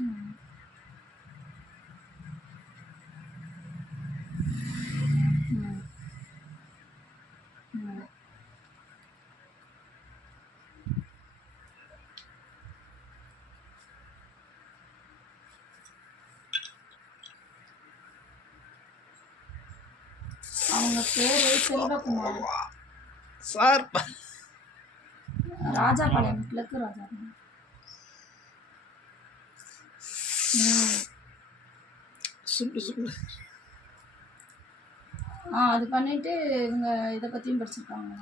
ம். ம். ம். அவங்க பேரு செல்வகுமார். சார் ராஜாபாளையம், கிழக்கு ராஜாபாளையம். சொல்லு. அது பண்ணிட்டு இவங்க இதை பற்றியும் படிச்சிருக்காங்க.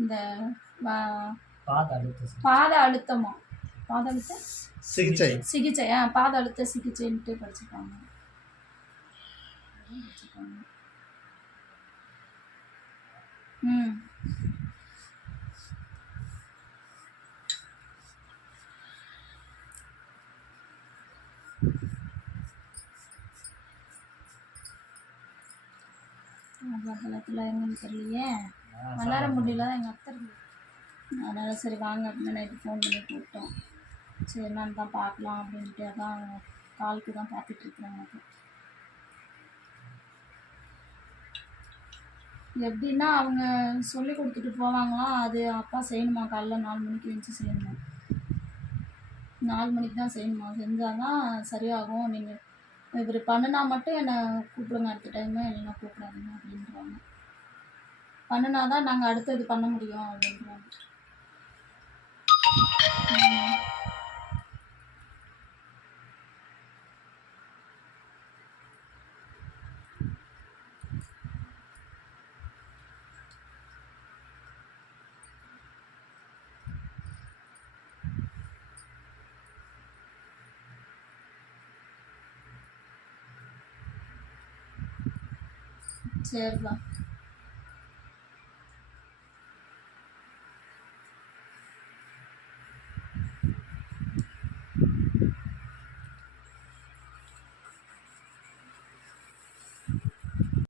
இந்த பாத அழுத்தமா, பாத அழுத்த சிகிச்சை பாத அழுத்த சிகிச்சைன்ட்டு படிச்சிருக்காங்க. ம். பக்கத்தில் எங்கன்னு தெரியலையே, வளர முடியல தான் எங்கள் அத்தை இருக்கு. அதனால் சரி வாங்க அப்படின்னு நைட்டு ஃபோன் பண்ணி கூப்பிட்டோம். சரி என்னன்னு தான் பார்க்கலாம் அப்படின்ட்டு அதான் காலுக்கு தான் பார்த்துட்ருக்குறேன். எனக்கு எப்படின்னா அவங்க சொல்லி கொடுத்துட்டு போவாங்களாம், அது அப்பா செய்யணுமா, காலைல 4 மணிக்கு எழுந்துச்சி செய்யணுமா, 4 மணிக்கு தான் செய்யணுமா, செஞ்சால் தான் சரியாகும். நீங்கள் இவர் பண்ணுனா மட்டும் என்னை கூப்பிடுங்க அடுத்த டைமு, இல்லைன்னா கூப்பிடாதீங்க அப்படின்றாங்க. பண்ணுனா தான் நாங்கள் அடுத்தது பண்ண முடியும் அப்படின்றாங்க. சரிப்பா.